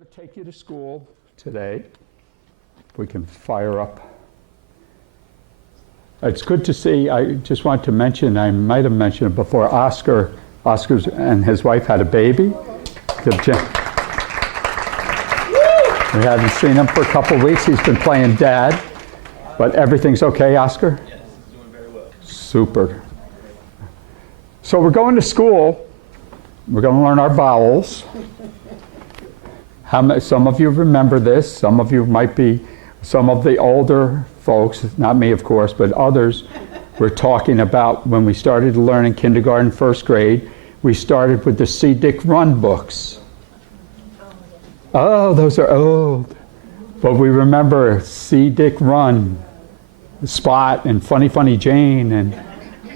I'm going to take you to school today. If we can fire up. It's good to see. I just want to mention, I might have mentioned it before, Oscar's and his wife had a baby. We haven't seen him for a couple of weeks. He's been playing dad. But everything's okay, Oscar? Yes, he's doing very well. Super. So we're going to school. We're going to learn our vowels. Some of you remember this. Some of you might be, some of the older folks, not me of course, but others, were talking about when we started to learn in kindergarten, first grade, we started with the C. Dick Run books. Oh, those are old. But we remember C. Dick Run, Spot, and Funny Funny Jane, and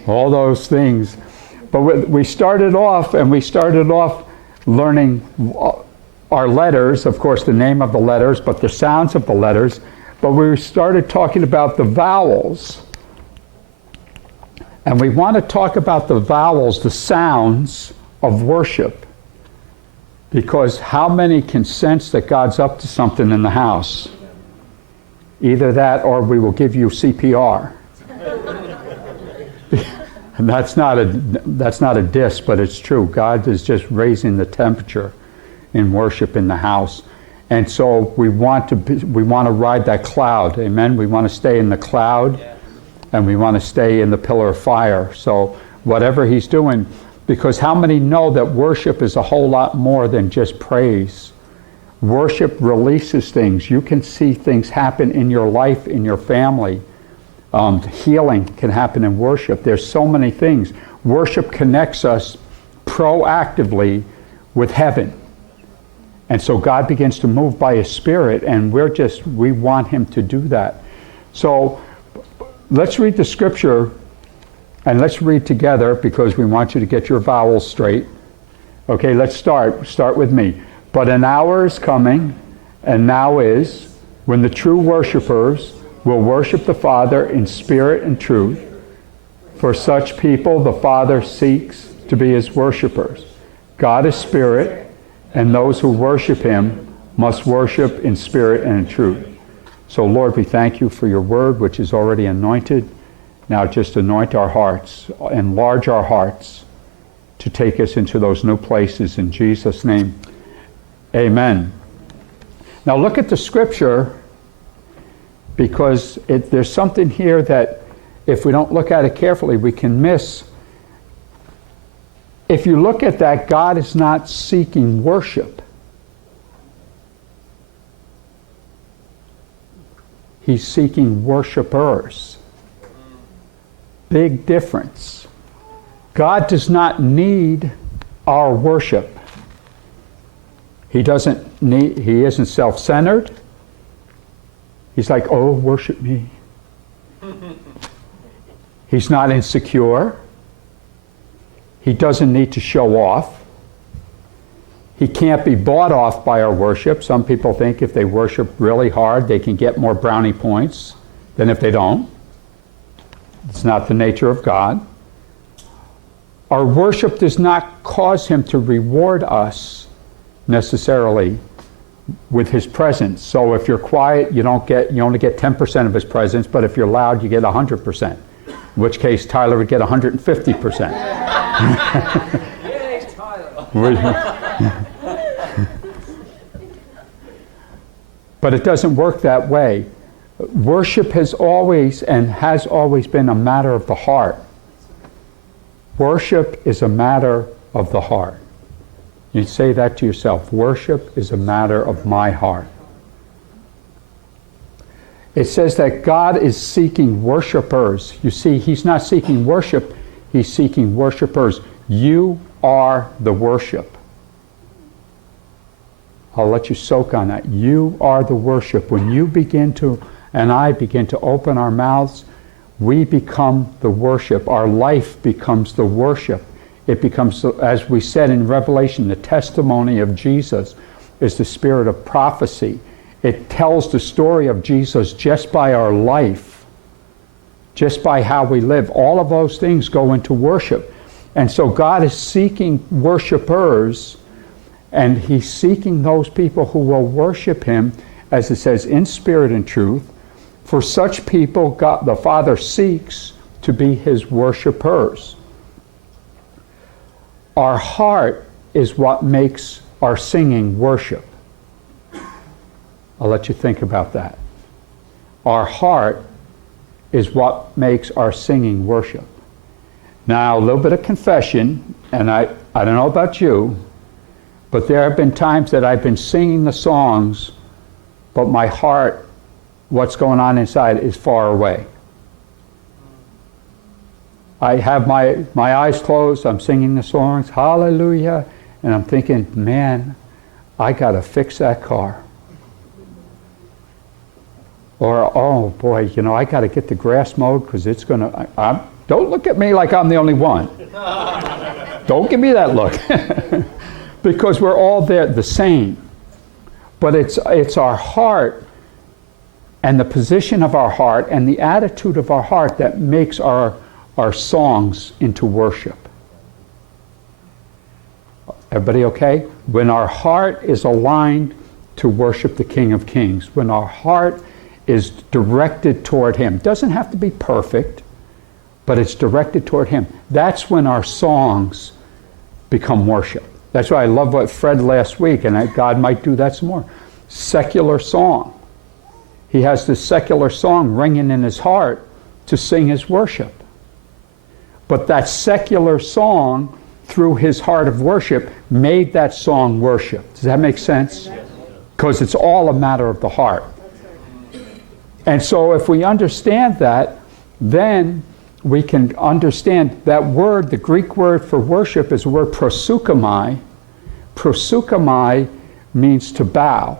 all those things. But we started off learning our letters, of course the name of the letters, but the sounds of the letters. But we started talking about the vowels. And we want to talk about the vowels, the sounds of worship. Because how many can sense that God's up to something in the house? Either that or we will give you CPR. And that's not a diss, but it's true. God is just raising the temperature in worship in the house. And so we want to ride that cloud. Amen. We want to stay in the cloud, and we want to stay in the pillar of fire. So whatever he's doing, because how many know that worship is a whole lot more than just praise? Worship releases things. You can see things happen in your life, in your family. Healing can happen in worship. There's so many things. Worship connects us proactively with heaven. And so God begins to move by His Spirit, and we want Him to do that. So let's read the scripture, and let's read together because we want you to get your vowels straight. Okay, let's start. Start with me. But an hour is coming, and now is, when the true worshipers will worship the Father in spirit and truth. For such people, the Father seeks to be His worshipers. God is spirit, and those who worship Him must worship in spirit and in truth. So Lord, we thank You for Your word, which is already anointed. Now just anoint our hearts, enlarge our hearts to take us into those new places. In Jesus' name, amen. Now look at the scripture, because there's something here that if we don't look at it carefully, we can miss. If you look at that, God is not seeking worship. He's seeking worshipers. Big difference. God does not need our worship. He isn't self-centered. He's like, oh, worship me. He's not insecure. He doesn't need to show off. He can't be bought off by our worship. Some people think if they worship really hard, they can get more brownie points than if they don't. It's not the nature of God. Our worship does not cause Him to reward us necessarily with His presence. So if you're quiet, you only get 10% of His presence, but if you're loud, you get 100%. In which case, Tyler would get 150%. Yay, Tyler. But it doesn't work that way. Worship has always been a matter of the heart. Worship is a matter of the heart. You say that to yourself. Worship is a matter of my heart. It says that God is seeking worshipers. You see, He's not seeking worship, He's seeking worshipers. You are the worship. I'll let you soak on that. You are the worship. When you and I begin to open our mouths, we become the worship. Our life becomes the worship. It becomes, as we said in Revelation, the testimony of Jesus is the spirit of prophecy. It tells the story of Jesus just by our life, just by how we live. All of those things go into worship. And so God is seeking worshipers, And he's seeking those people who will worship him, as it says, in spirit and truth. For such people, God the Father seeks to be his worshipers. Our heart is what makes our singing worship. I'll let you think about that. Our heart is what makes our singing worship. Now, a little bit of confession, and I don't know about you, but there have been times that I've been singing the songs, but my heart, what's going on inside, is far away. I have my eyes closed, I'm singing the songs, hallelujah, and I'm thinking, man, I got to fix that car. Or, oh boy, I got to get the grass mowed because it's going to, don't look at me like I'm the only one. Don't give me that look. Because we're all there the same. But it's our heart and the position of our heart and the attitude of our heart that makes our songs into worship. Everybody okay? When our heart is aligned to worship the King of Kings, when our heart is directed toward him, doesn't have to be perfect, but it's directed toward him, that's when our songs become worship. That's why I love what Fred last week, and God might do that some more. Secular song. He has this secular song ringing in his heart to sing his worship. But that secular song, through his heart of worship, made that song worship. Does that make sense? Because it's all a matter of the heart. And so if we understand that, then we can understand that word, the Greek word for worship is the word proseuchomai. Proseuchomai means to bow.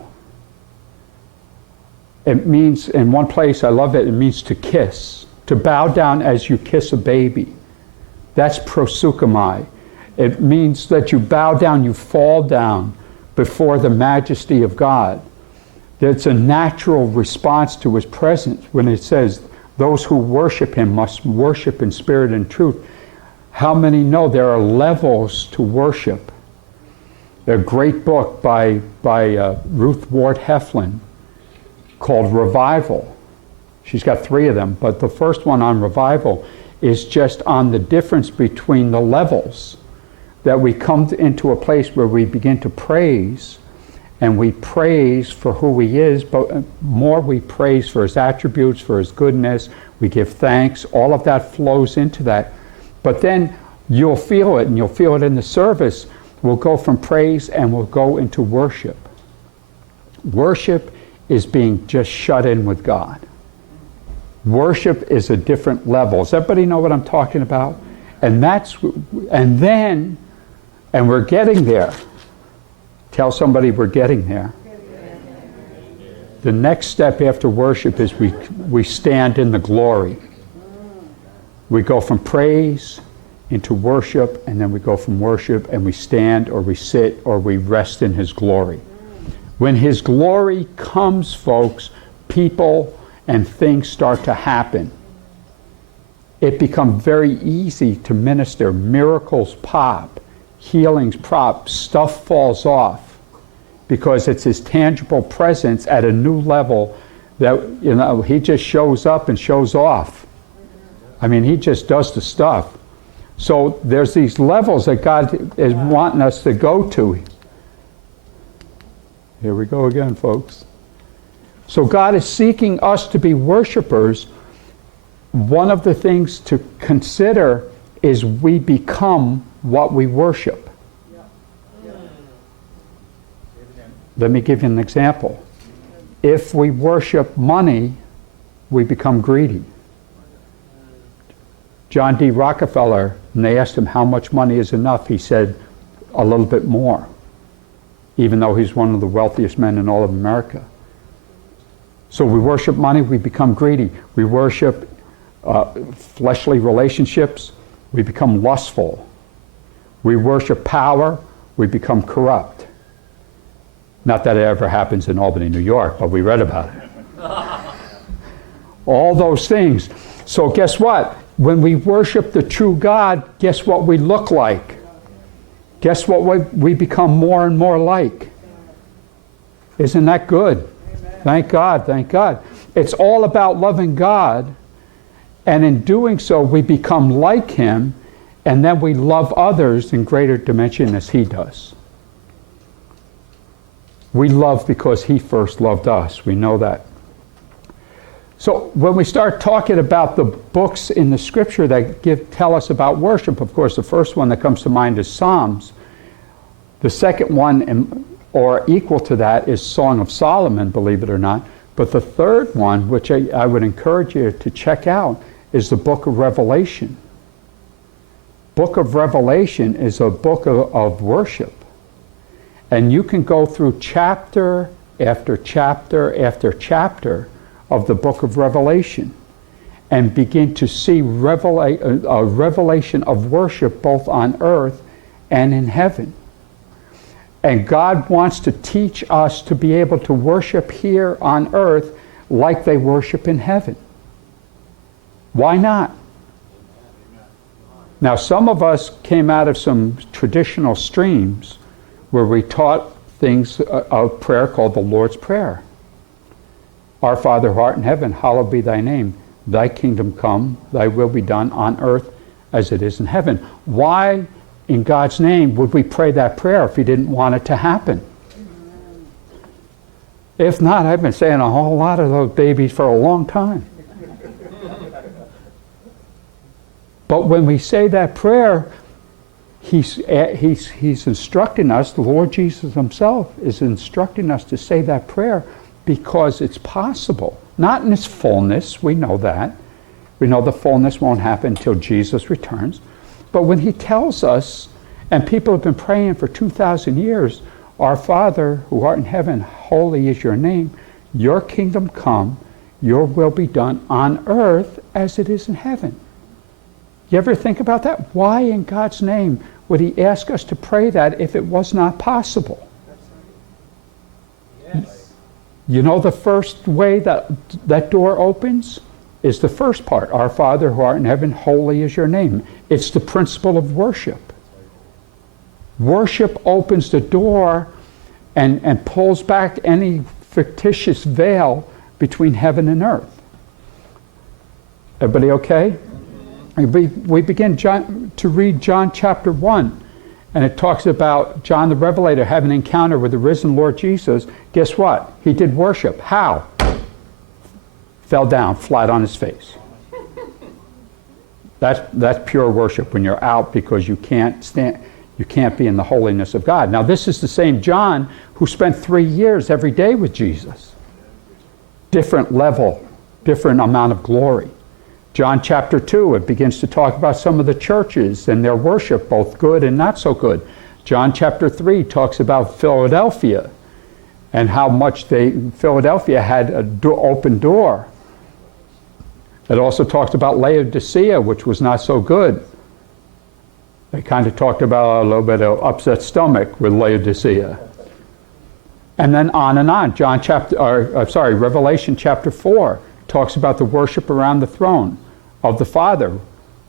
It means, in one place, I love it, it means to kiss. To bow down as you kiss a baby. That's proseuchomai. It means that you bow down, you fall down before the majesty of God. It's a natural response to his presence when it says, those who worship him must worship in spirit and truth. How many know there are levels to worship? There's a great book by Ruth Ward Heflin called Revival. She's got 3 of them, but the first one on revival is just on the difference between the levels, that we come into a place where we begin to praise, and we praise for who he is, but more we praise for his attributes, for his goodness, we give thanks, all of that flows into that. But then you'll feel it, and you'll feel it in the service. We'll go from praise and we'll go into worship. Worship is being just shut in with God. Worship is a different level. Does everybody know what I'm talking about? And we're getting there. Tell somebody we're getting there. The next step after worship is we stand in the glory. We go from praise into worship, and then we go from worship and we stand or we sit or we rest in his glory. When his glory comes, folks, people and things start to happen. It becomes very easy to minister. Miracles pop, healings pop, stuff falls off, because it's his tangible presence at a new level that, he just shows up and shows off. I mean, he just does the stuff. So there's these levels that God is wanting us to go to. Here we go again, folks. So God is seeking us to be worshipers. One of the things to consider is we become what we worship. Let me give you an example. If we worship money, we become greedy. John D. Rockefeller, when they asked him how much money is enough, he said a little bit more, even though he's one of the wealthiest men in all of America. So we worship money, we become greedy. We worship fleshly relationships, we become lustful. We worship power, we become corrupt. Not that it ever happens in Albany, New York, but we read about it. All those things. So guess what? When we worship the true God, guess what we look like? guess what we become more and more like? Isn't that good? Amen. Thank God, thank God. It's all about loving God, and in doing so, we become like Him, and then we love others in greater dimension as He does. We love because He first loved us. We know that. So when we start talking about the books in the Scripture that tell us about worship, of course, the first one that comes to mind is Psalms. The second one, or equal to that, is Song of Solomon, believe it or not. But the third one, which I would encourage you to check out, is the book of Revelation. Book of Revelation is a book of worship. And you can go through chapter after chapter after chapter of the book of Revelation and begin to see a revelation of worship both on earth and in heaven. And God wants to teach us to be able to worship here on earth like they worship in heaven. Why not? Now, some of us came out of some traditional streams where we taught things of prayer called the Lord's Prayer. Our Father who art in heaven, hallowed be thy name. Thy kingdom come, thy will be done on earth as it is in heaven. Why, in God's name, would we pray that prayer if He didn't want it to happen? If not, I've been saying a whole lot of those babies for a long time. But when we say that prayer, He's instructing us, the Lord Jesus Himself is instructing us to say that prayer because it's possible. Not in its fullness, we know that. We know the fullness won't happen until Jesus returns. But when He tells us, and people have been praying for 2,000 years, Our Father who art in heaven, holy is your name. Your kingdom come, your will be done on earth as it is in heaven. You ever think about that? Why in God's name would He ask us to pray that if it was not possible? Yes. You know the first way that door opens is the first part. Our Father who art in heaven, holy is your name. It's the principle of worship. Worship opens the door and pulls back any fictitious veil between heaven and earth. Everybody okay? We begin to read John chapter 1, and it talks about John the Revelator having an encounter with the risen Lord Jesus. Guess what? He did worship. How? Fell down flat on his face. That's pure worship, when you're out because you can't be in the holiness of God. Now this is the same John who spent 3 years every day with Jesus. Different level, different amount of glory. John chapter 2, it begins to talk about some of the churches and their worship, both good and not so good. John chapter 3 talks about Philadelphia and how much Philadelphia had an open door. It also talks about Laodicea, which was not so good. They kind of talked about a little bit of upset stomach with Laodicea. And then on and on. Revelation chapter 4 talks about the worship around the throne of the Father.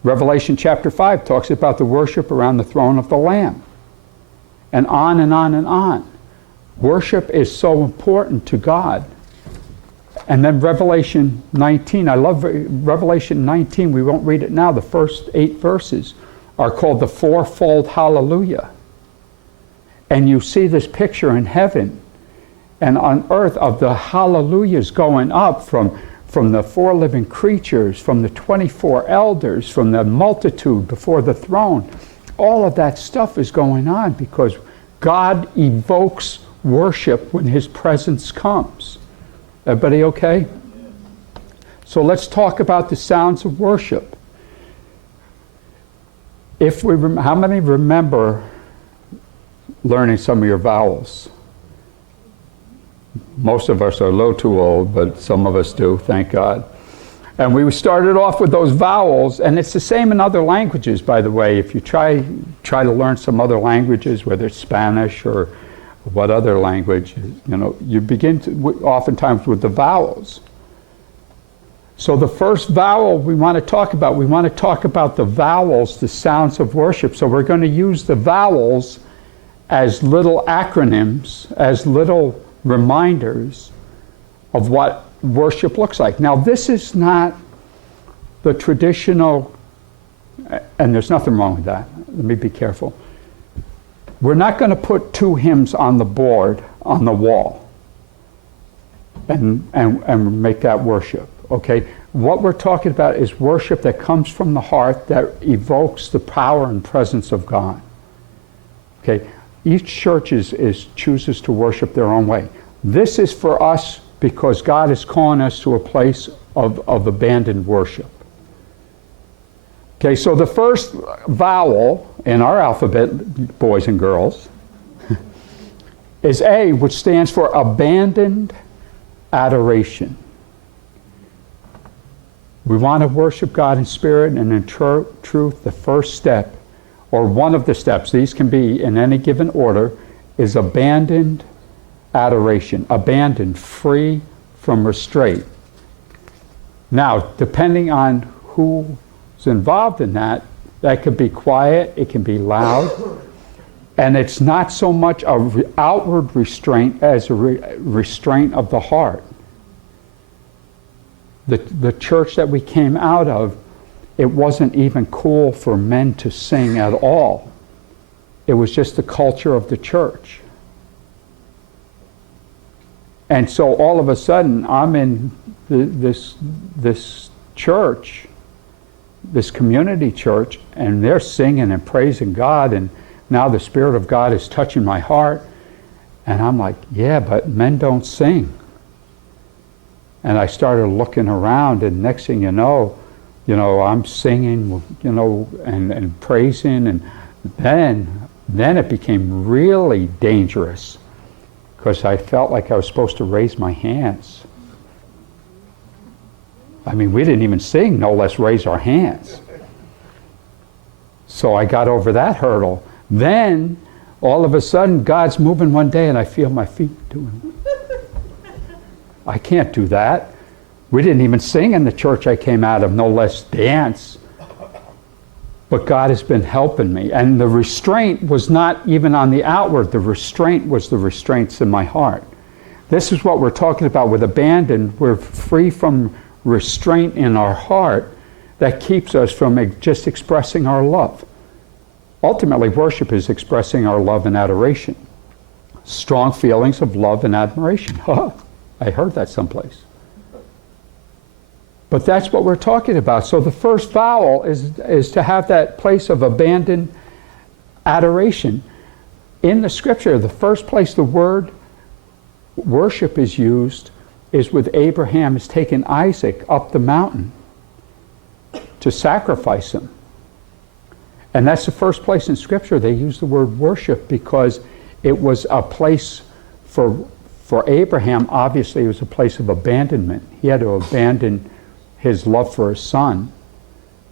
Revelation chapter 5 talks about the worship around the throne of the Lamb. And on and on and on. Worship is so important to God. And then Revelation 19, I love Revelation 19, we won't read it now, the first 8 verses are called the fourfold hallelujah. And you see this picture in heaven and on earth of the hallelujahs going up from the 4 living creatures, from the 24 elders, from the multitude before the throne. All of that stuff is going on because God evokes worship when His presence comes. Everybody okay? So let's talk about the sounds of worship. How many remember learning some of your vowels? Most of us are a little too old, but some of us do, thank God. And we started off with those vowels, and it's the same in other languages, by the way. If you try to learn some other languages, whether it's Spanish or what other language, you begin oftentimes with the vowels. So the first vowel we want to talk about the vowels, the sounds of worship. So we're going to use the vowels as little acronyms, as little reminders of what worship looks like. Now, this is not the traditional, and there's nothing wrong with that. Let me be careful. We're not going to put 2 hymns on the board, on the wall, and make that worship, okay? What we're talking about is worship that comes from the heart, that evokes the power and presence of God, okay? Each church chooses to worship their own way. This is for us because God is calling us to a place of abandoned worship. Okay, so the first vowel in our alphabet, boys and girls, is A, which stands for abandoned adoration. We want to worship God in spirit and in truth. The first step, or one of the steps, these can be in any given order, is abandoned adoration. Abandoned, free from restraint. Now, depending on who's involved in that, that could be quiet, it can be loud, and it's not so much an outward restraint as a restraint of the heart. The church that we came out of, it wasn't even cool for men to sing at all. It was just the culture of the church. And so all of a sudden, I'm in this church, this community church, and they're singing and praising God, and now the Spirit of God is touching my heart. And I'm like, yeah, but men don't sing. And I started looking around, and next thing you know, I'm singing, and praising, and then it became really dangerous because I felt like I was supposed to raise my hands. I mean, we didn't even sing, no less raise our hands. So I got over that hurdle. Then, all of a sudden, God's moving one day, and I feel my feet doing I can't do that. We didn't even sing in the church I came out of, no less dance. But God has been helping me. And the restraint was not even on the outward. The restraint was the restraints in my heart. This is what we're talking about with abandon. We're free from restraint in our heart that keeps us from just expressing our love. Ultimately, worship is expressing our love and adoration. Strong feelings of love and admiration. I heard that someplace. But that's what we're talking about. So the first vowel is to have that place of abandoned adoration. In the scripture, the first place the word worship is used is with Abraham has taken Isaac up the mountain to sacrifice him. And that's the first place in scripture they use the word worship, because it was a place for Abraham. Obviously it was a place of abandonment. He had to abandon his love for his son.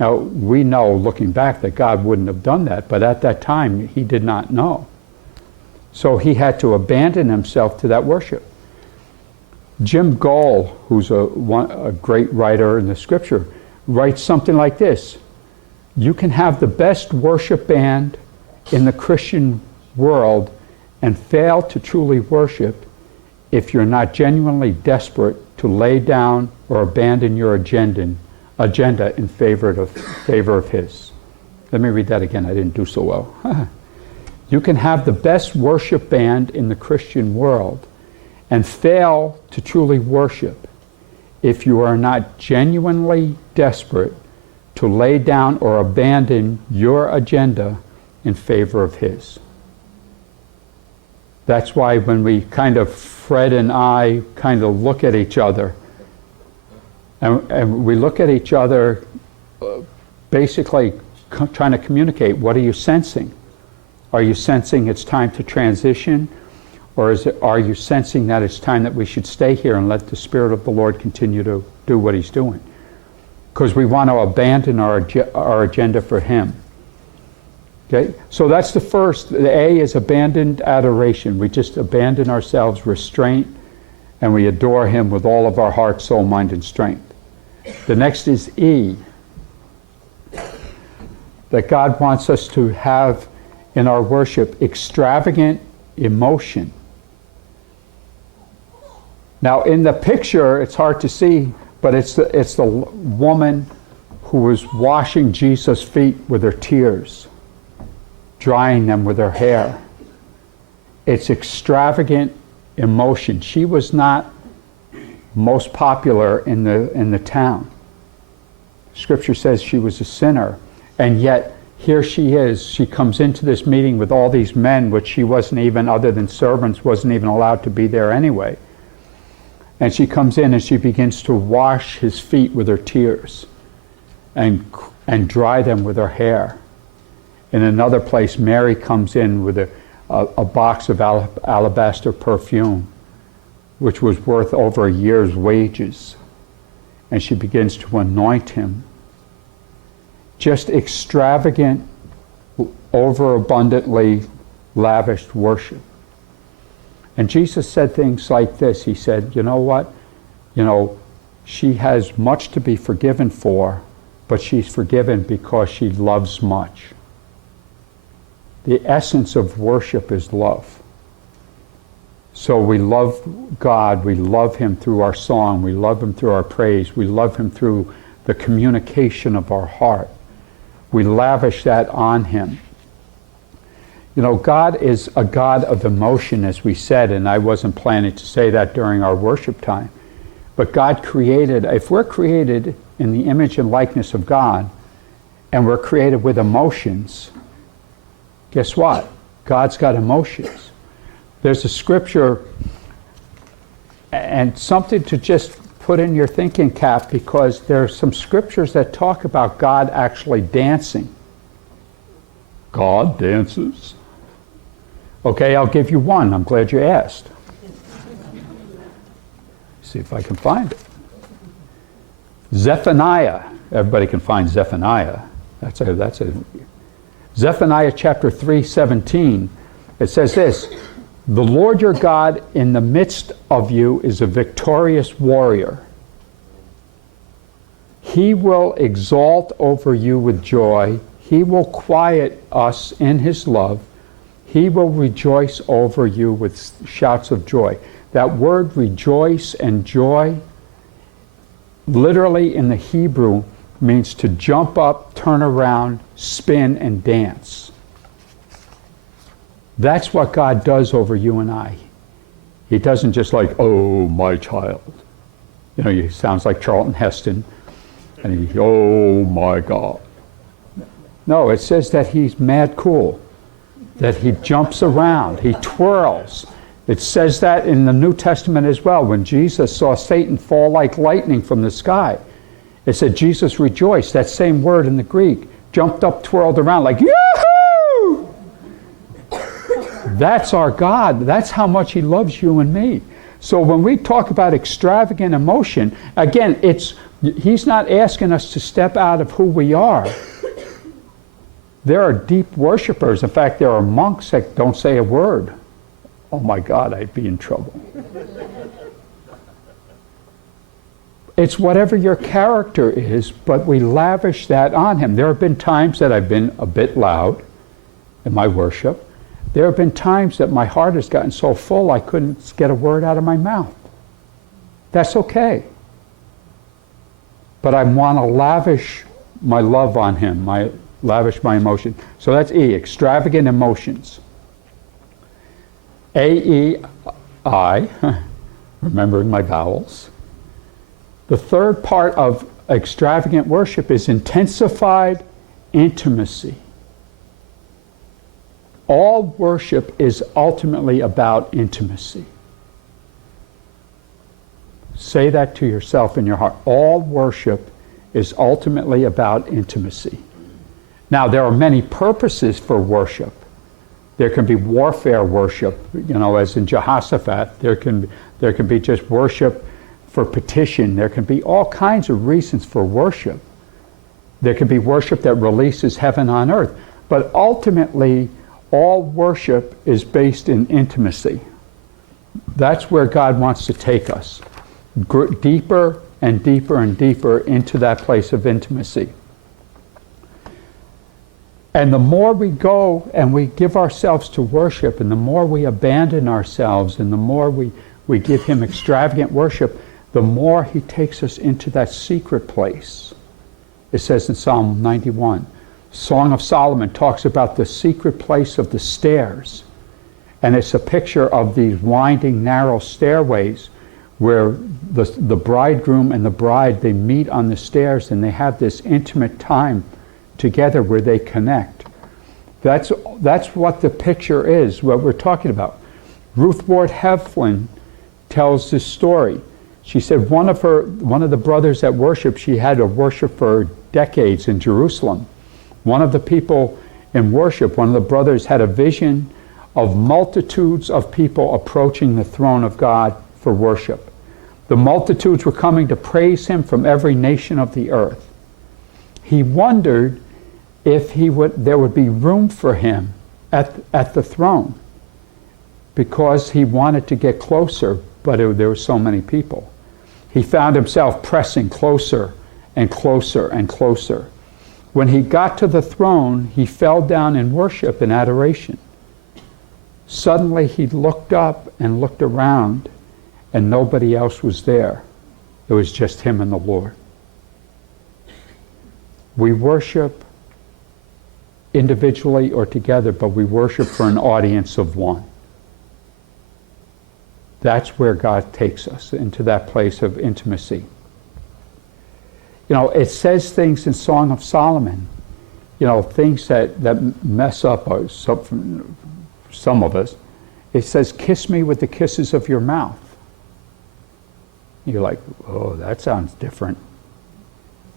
Now, we know, looking back, that God wouldn't have done that, but at that time, he did not know. So he had to abandon himself to that worship. Jim Goll, who's a great writer in the scripture, writes something like this: you can have the best worship band in the Christian world and fail to truly worship if you're not genuinely desperate to lay down or abandon your agenda in favor of his. Let me read that again. I didn't do so well. You can have the best worship band in the Christian world and fail to truly worship if you are not genuinely desperate to lay down or abandon your agenda in favor of his. That's why when we Fred and I look at each other, and we look at each other basically trying to communicate, what are you sensing? Are you sensing it's time to transition? Or are you sensing that it's time that we should stay here and let the Spirit of the Lord continue to do what he's doing? Because we want to abandon our agenda for him. Okay, so that's the first. The A is abandoned adoration. We just abandon ourselves, restraint, and we adore him with all of our heart, soul, mind, and strength. The next is E, that God wants us to have in our worship extravagant emotion. Now, in the picture, it's hard to see, but it's the woman who was washing Jesus' feet with her tears, drying them with her hair. It's extravagant emotion. She was not most popular in the town. Scripture says she was a sinner, and yet here she is. She comes into this meeting with all these men, which she wasn't even, other than servants, wasn't even allowed to be there anyway. And she comes in and she begins to wash his feet with her tears and dry them with her hair. In another place, Mary comes in with a box of alabaster perfume, which was worth over a year's wages. And she begins to anoint him. Just extravagant, overabundantly lavished worship. And Jesus said things like this. He said, you know what? You know, she has much to be forgiven for, but she's forgiven because she loves much. The essence of worship is love. So we love God, we love him through our song, we love him through our praise, we love him through the communication of our heart. We lavish that on him. You know, God is a God of emotion, as we said, and I wasn't planning to say that during our worship time. But God created, if we're created in the image and likeness of God, and we're created with emotions, guess what? God's got emotions. There's a scripture, and something to just put in your thinking cap, because there are some scriptures that talk about God actually dancing. God dances. Okay, I'll give you one. I'm glad you asked. See if I can find it. Zephaniah. Everybody can find Zephaniah. That's a Zephaniah chapter 3:17. It says this: the Lord your God in the midst of you is a victorious warrior. He will exalt over you with joy. He will quiet us in his love. He will rejoice over you with shouts of joy. That word rejoice and joy, literally in the Hebrew, means to jump up, turn around, spin, and dance. That's what God does over you and I. He doesn't just like, oh, my child. You know, he sounds like Charlton Heston. And he, oh, my God. No, it says that he's mad cool. That he jumps around, he twirls. It says that in the New Testament as well. When Jesus saw Satan fall like lightning from the sky, it said Jesus rejoiced. That same word in the Greek, jumped up, twirled around like, yoo-hoo! That's our God. That's how much he loves you and me. So when we talk about extravagant emotion, again, he's not asking us to step out of who we are. There are deep worshipers. In fact, there are monks that don't say a word. Oh my God, I'd be in trouble. It's whatever your character is, but we lavish that on him. There have been times that I've been a bit loud in my worship. There have been times that my heart has gotten so full I couldn't get a word out of my mouth. That's okay. But I want to lavish my love on him, lavish my emotion. So that's E, extravagant emotions. A-E-I, remembering my vowels. The third part of extravagant worship is intensified intimacy. All worship is ultimately about intimacy. Say that to yourself in your heart. All worship is ultimately about intimacy. Now, there are many purposes for worship. There can be warfare worship, you know, as in Jehoshaphat. There can be just worship for petition. There can be all kinds of reasons for worship. There can be worship that releases heaven on earth. But ultimately, all worship is based in intimacy. That's where God wants to take us. Deeper and deeper and deeper into that place of intimacy. And the more we go and we give ourselves to worship, and the more we abandon ourselves, and the more we give him extravagant worship, the more he takes us into that secret place. It says in Psalm 91, Song of Solomon talks about the secret place of the stairs. And it's a picture of these winding, narrow stairways where the bridegroom and the bride, they meet on the stairs and they have this intimate time together where they connect. That's what the picture is, what we're talking about. Ruth Ward Heflin tells this story. She said one of the brothers at worship, she had to worship for decades in Jerusalem. One of the people in worship, one of the brothers, had a vision of multitudes of people approaching the throne of God for worship. The multitudes were coming to praise him from every nation of the earth. He wondered if there would be room for him at the throne, because he wanted to get closer, but there were so many people. He found himself pressing closer and closer and closer. When he got to the throne, he fell down in worship and adoration. Suddenly he looked up and looked around, and nobody else was there. It was just him and the Lord. We worship individually or together, but we worship for an audience of one. That's where God takes us, into that place of intimacy. You know, it says things in Song of Solomon, you know, things that mess up some of us. It says, kiss me with the kisses of your mouth. You're like, oh, that sounds different.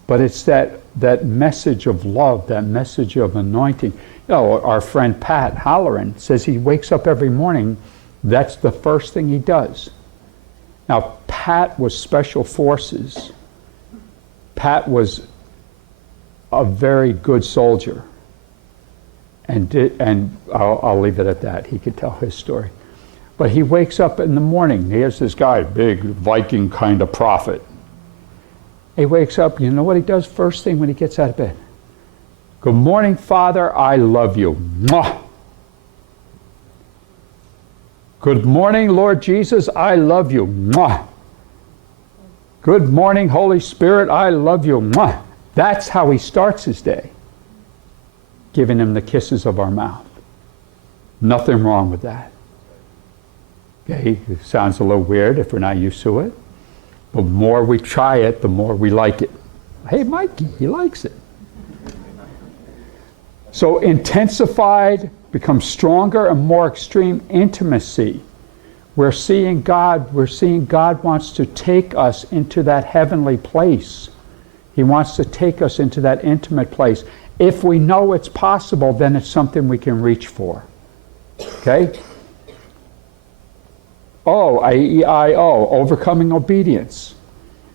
But it's that message of love, that message of anointing. You know, our friend Pat Halloran says he wakes up every morning, that's the first thing he does. Now, Pat was Special Forces. Pat was a very good soldier. And I'll leave it at that. He could tell his story. But he wakes up in the morning. Here's this guy, big Viking kind of prophet. He wakes up, you know what he does first thing when he gets out of bed? Good morning, Father, I love you. Mwah! Good morning, Lord Jesus, I love you. Mwah! Good morning, Holy Spirit, I love you. Mwah! That's how he starts his day, giving him the kisses of our mouth. Nothing wrong with that. Okay, it sounds a little weird if we're not used to it. But the more we try it, the more we like it. Hey, Mikey, he likes it. So intensified becomes stronger and more extreme intimacy. We're seeing God wants to take us into that heavenly place. He wants to take us into that intimate place. If we know it's possible, then it's something we can reach for. Okay? O, A-E-I-O, overcoming obedience.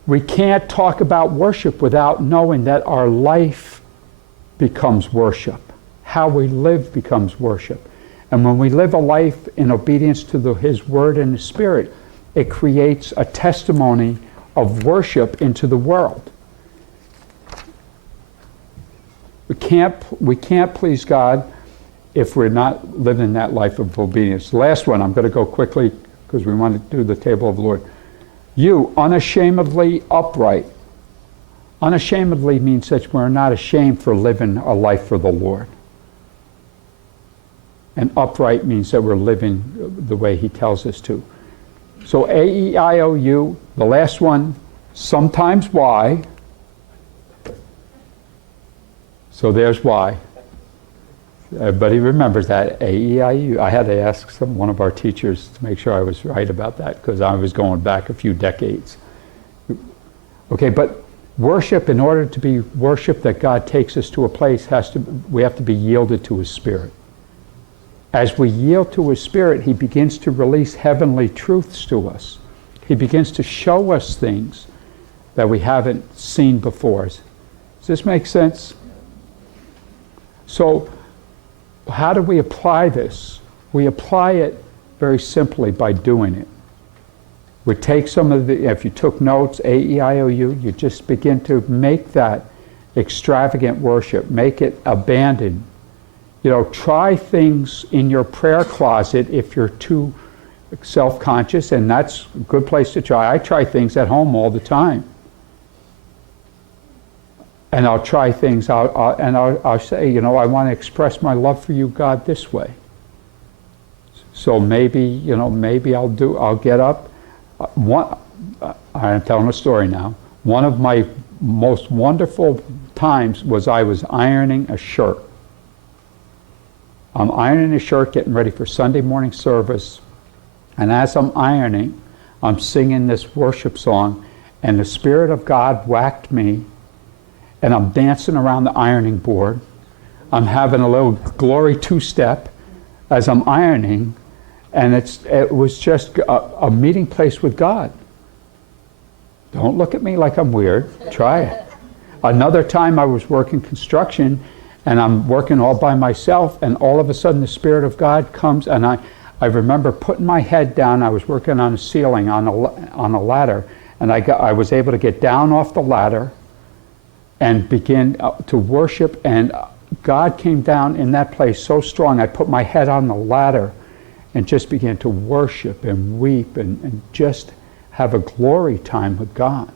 We can't talk about worship without knowing that our life becomes worship. How we live becomes worship. And when we live a life in obedience to His Word and His Spirit, it creates a testimony of worship into the world. We can't please God if we're not living that life of obedience. The last one, I'm going to go quickly because we want to do the table of the Lord. You, unashamedly upright. Unashamedly means that we're not ashamed for living a life for the Lord. And upright means that we're living the way He tells us to. So A-E-I-O-U, the last one, sometimes Y. So there's Y. Everybody remembers that, A-E-I-U. I had to ask one of our teachers to make sure I was right about that because I was going back a few decades. Okay, but worship, in order to be worship that God takes us to a place, we have to be yielded to His Spirit. As we yield to His Spirit, He begins to release heavenly truths to us. He begins to show us things that we haven't seen before. Does this make sense? So, how do we apply this? We apply it very simply by doing it. We take some of if you took notes, A-E-I-O-U, you just begin to make that extravagant worship, make it abandoned, Try things in your prayer closet if you're too self-conscious, and that's a good place to try. I try things at home all the time. And I'll try things out, and I'll say, I want to express my love for you, God, this way. So maybe I'll get up. I'm telling a story now. One of my most wonderful times was I was ironing a shirt. I'm ironing a shirt, getting ready for Sunday morning service, and as I'm ironing, I'm singing this worship song, and the Spirit of God whacked me, and I'm dancing around the ironing board. I'm having a little glory two-step as I'm ironing, and it was just a meeting place with God. Don't look at me like I'm weird. Try it. Another time I was working construction, and I'm working all by myself, and all of a sudden the Spirit of God comes, and I remember putting my head down. I was working on a ceiling on a ladder, and I was able to get down off the ladder and begin to worship, and God came down in that place so strong. I put my head on the ladder and just began to worship and weep and just have a glory time with God.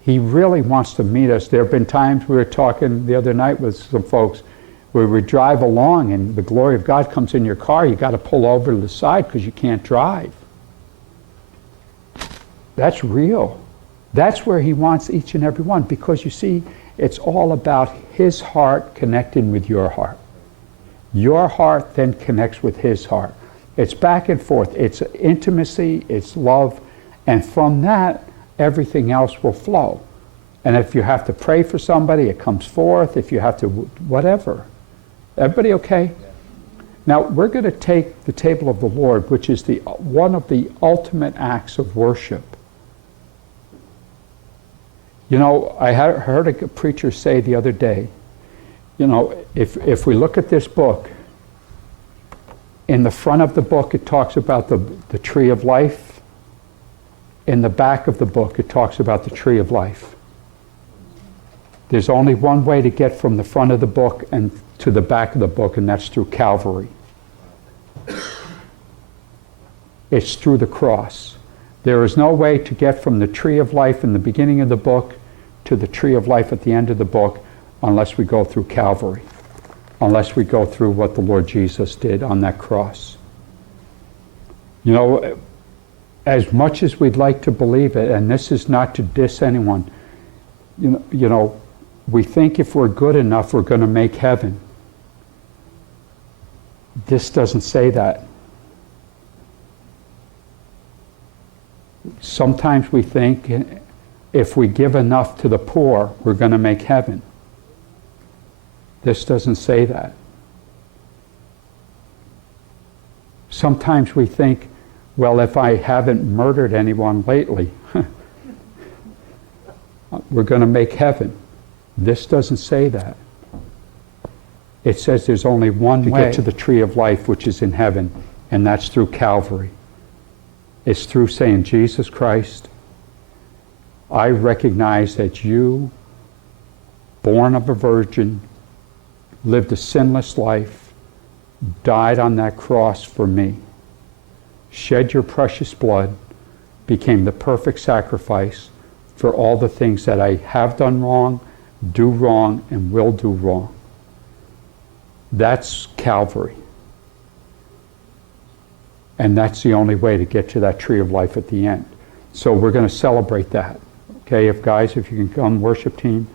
He really wants to meet us. There have been times we were talking the other night with some folks where we drive along and the glory of God comes in your car. You got to pull over to the side because you can't drive. That's real. That's where he wants each and every one, because you see, it's all about his heart connecting with your heart. Your heart then connects with his heart. It's back and forth. It's intimacy, it's love, and from that, everything else will flow. And if you have to pray for somebody, it comes forth. If you have to, whatever. Everybody okay? Now, we're going to take the table of the Lord, which is one of the ultimate acts of worship. I heard a preacher say the other day, if we look at this book, in the front of the book it talks about the tree of life. In the back of the book it talks about the tree of life. There's only one way to get from the front of the book and to the back of the book, and that's through Calvary. It's through the cross. There is no way to get from the tree of life in the beginning of the book to the tree of life at the end of the book unless we go through Calvary, unless we go through what the Lord Jesus did on that cross. As much as we'd like to believe it, and this is not to diss anyone, we think if we're good enough we're going to make heaven. This doesn't say that. Sometimes we think if we give enough to the poor, we're going to make heaven. This doesn't say that. Sometimes we think, well, if I haven't murdered anyone lately, we're going to make heaven. This doesn't say that. It says there's only one way to get to the tree of life, which is in heaven, and that's through Calvary. It's through saying, Jesus Christ, I recognize that you, born of a virgin, lived a sinless life, died on that cross for me, shed your precious blood, became the perfect sacrifice for all the things that I have done wrong, do wrong, and will do wrong. That's Calvary. And that's the only way to get to that tree of life at the end. So we're going to celebrate that. Okay, if you can come, worship team.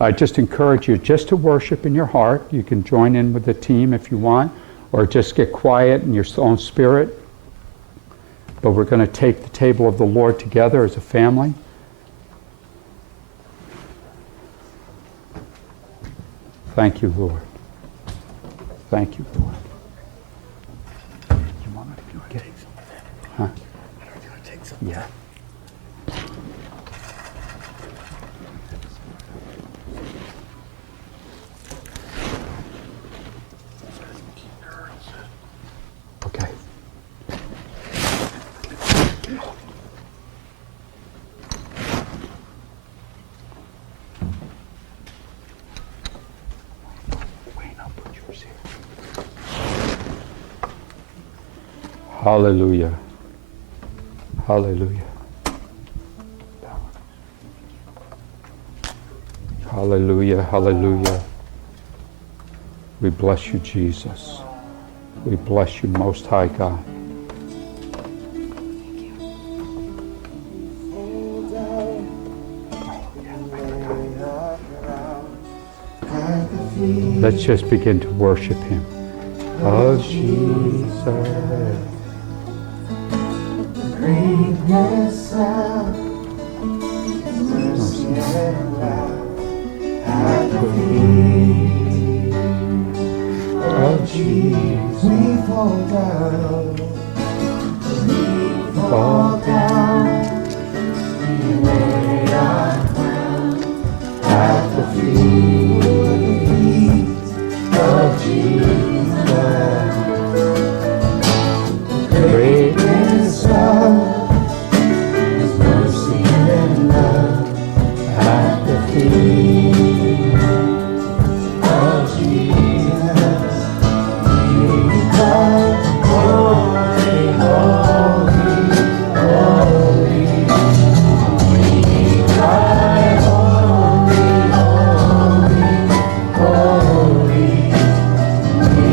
I just encourage you just to worship in your heart. You can join in with the team if you want, or just get quiet in your own spirit. But we're going to take the table of the Lord together as a family. Thank you, Lord. Thank you, Lord. You want to get it? Huh? Yeah. Okay. Hallelujah. Hallelujah. Hallelujah. Hallelujah. We bless you, Jesus. We bless you, Most High God. Let's just begin to worship Him. Oh, Jesus. Greatness of His mercy and love at the feet of Jesus. We fall down. We fall down. We lay our crown at the feet of Jesus. Greatness of His mercy and love at the feet of Jesus. We cry, holy, holy, holy. We cry, holy, holy, holy. We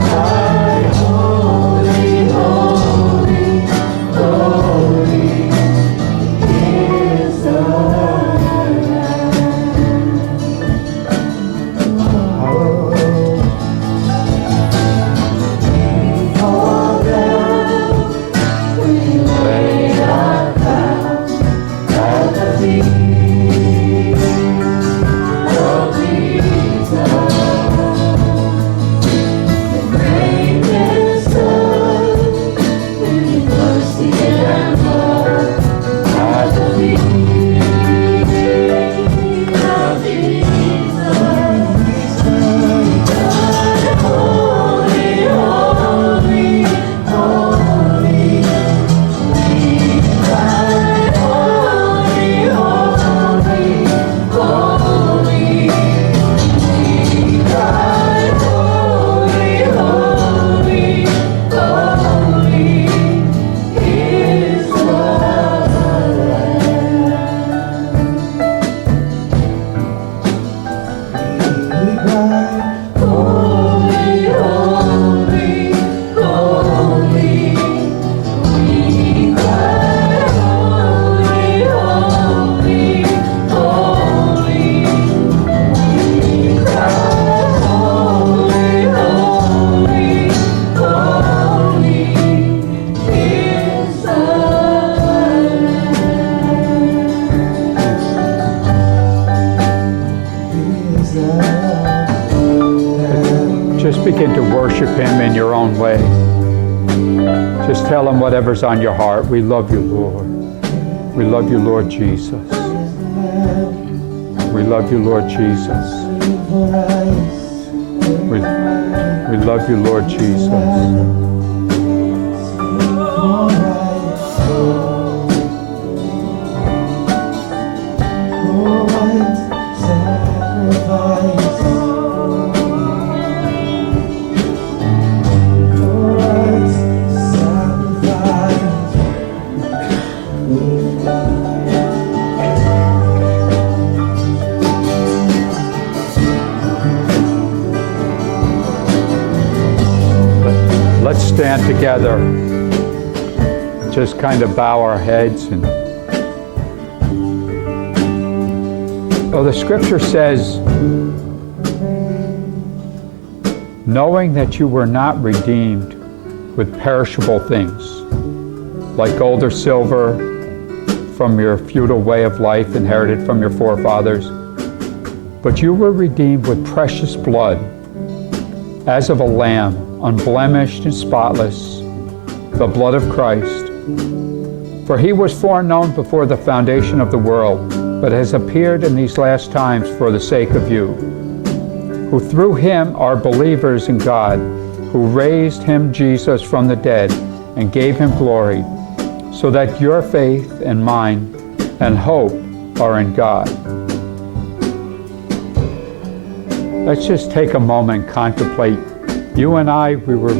cry, holy, holy, holy is the Lamb. Oh, we fall down, we lay our crowns at the feet of Jesus. The greatness of His mercy and love at the feet of Jesus. Holy, holy, holy. We cry, holy, holy, holy. We cry, holy, holy, holy is the Lamb. We cry, holy, holy, holy. We cry, holy, holy, holy. We cry, holy, holy, holy is the Lamb. Just begin to worship Him in your own way. Just tell Him whatever's on your heart. We love you, Lord. We love you, Lord Jesus. We love you, Lord Jesus. We love you, Lord Jesus. Let's stand together. Just kind of bow our heads and the scripture says, knowing that you were not redeemed with perishable things, like gold or silver, from your feudal way of life inherited from your forefathers, but you were redeemed with precious blood, as of a lamb, unblemished and spotless, the blood of Christ. For He was foreknown before the foundation of the world, but has appeared in these last times for the sake of you, who through Him are believers in God, who raised Him, Jesus, from the dead and gave Him glory, so that your faith and mine and hope are in God. Let's just take a moment and contemplate. You and I, we were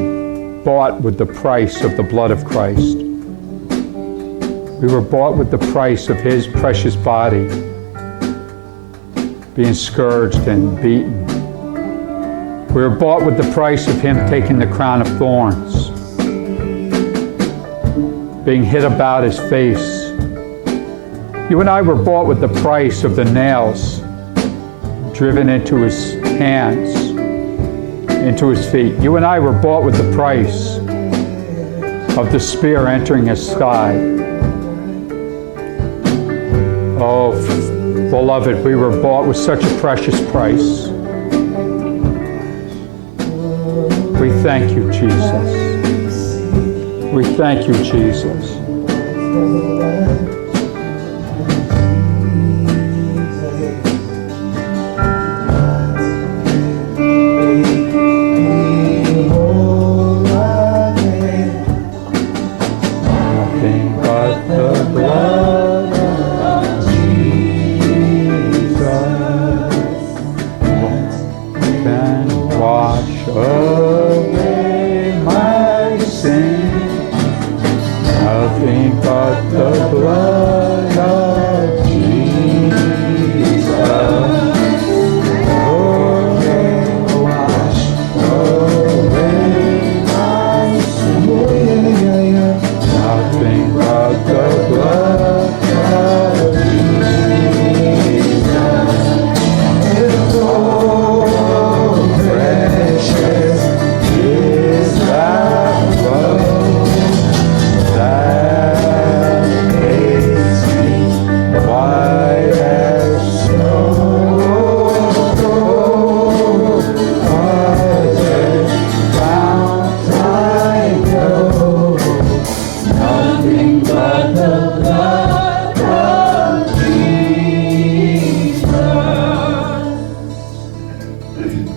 bought with the price of the blood of Christ. We were bought with the price of His precious body, being scourged and beaten. We were bought with the price of Him taking the crown of thorns, being hit about His face. You and I were bought with the price of the nails driven into His hands, into His feet. You and I were bought with the price of the spear entering His side. Oh, beloved, we were bought with such a precious price. We thank you, Jesus. We thank you, Jesus.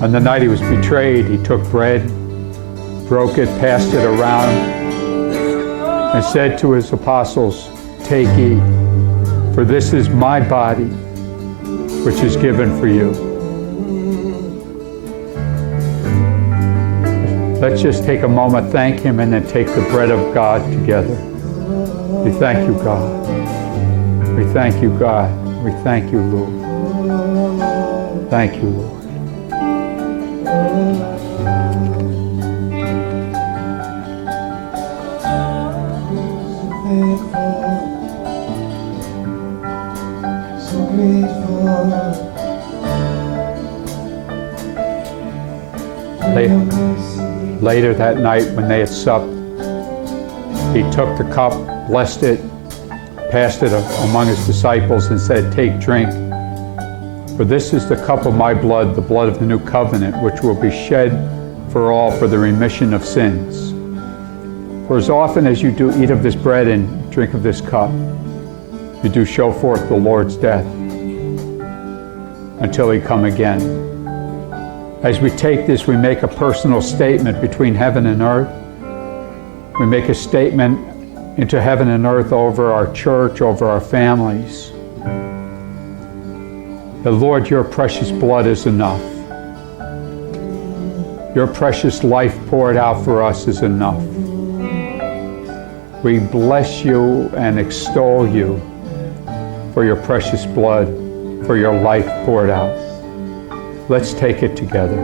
On the night He was betrayed, He took bread, broke it, passed it around, and said to His apostles, "Take, eat, for this is my body, which is given for you." Let's just take a moment, thank Him, and then take the bread of God together. We thank you, God. We thank you, God. We thank you, Lord. Thank you, Lord. Later that night, when they had supped, He took the cup, blessed it, passed it among His disciples, and said, "Take, drink, for this is the cup of my blood, the blood of the new covenant, which will be shed for all for the remission of sins. For as often as you do eat of this bread and drink of this cup, you do show forth the Lord's death until He come again." As we take this, we make a personal statement between heaven and earth. We make a statement into heaven and earth over our church, over our families. The Lord, your precious blood is enough. Your precious life poured out for us is enough. We bless you and extol you for your precious blood, for your life poured out. Let's take it together.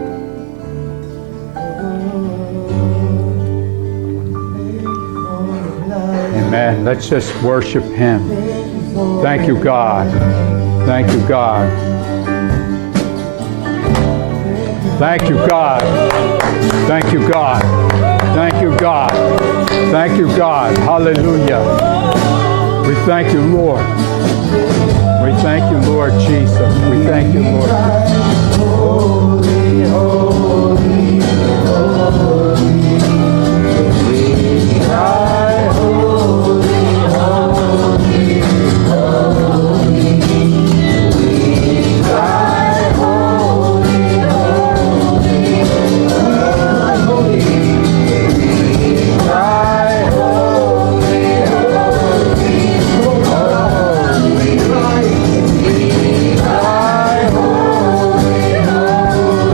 Amen. Let's just worship Him. Thank you, God. Thank you, God. Thank you, God. Thank you, God. Thank you, God. Thank you, God. Hallelujah. We thank you, Lord. We thank you, Lord Jesus. We thank you, Lord. Holy, holy, holy. We cry, holy, holy, holy. We cry, holy, holy, holy. We cry, holy, holy, holy. We cry, holy, holy.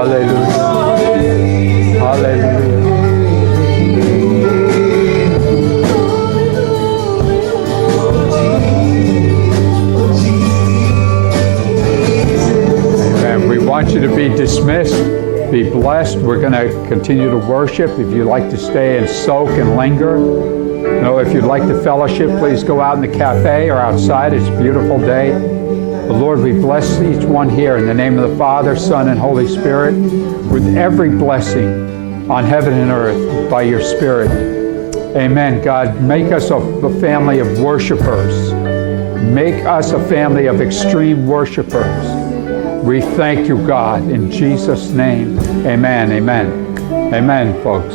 Hallelujah. Hallelujah. Amen. We want you to be dismissed. Be blessed. We're going to continue to worship. If you'd like to stay and soak and linger, if you'd like to fellowship, please go out in the cafe or outside. It's a beautiful day. But Lord, we bless each one here in the name of the Father, Son, and Holy Spirit with every blessing on heaven and earth by your Spirit. Amen. God, make us a family of worshipers. Make us a family of extreme worshipers. We thank you, God, in Jesus' name. Amen. Amen. Amen, folks.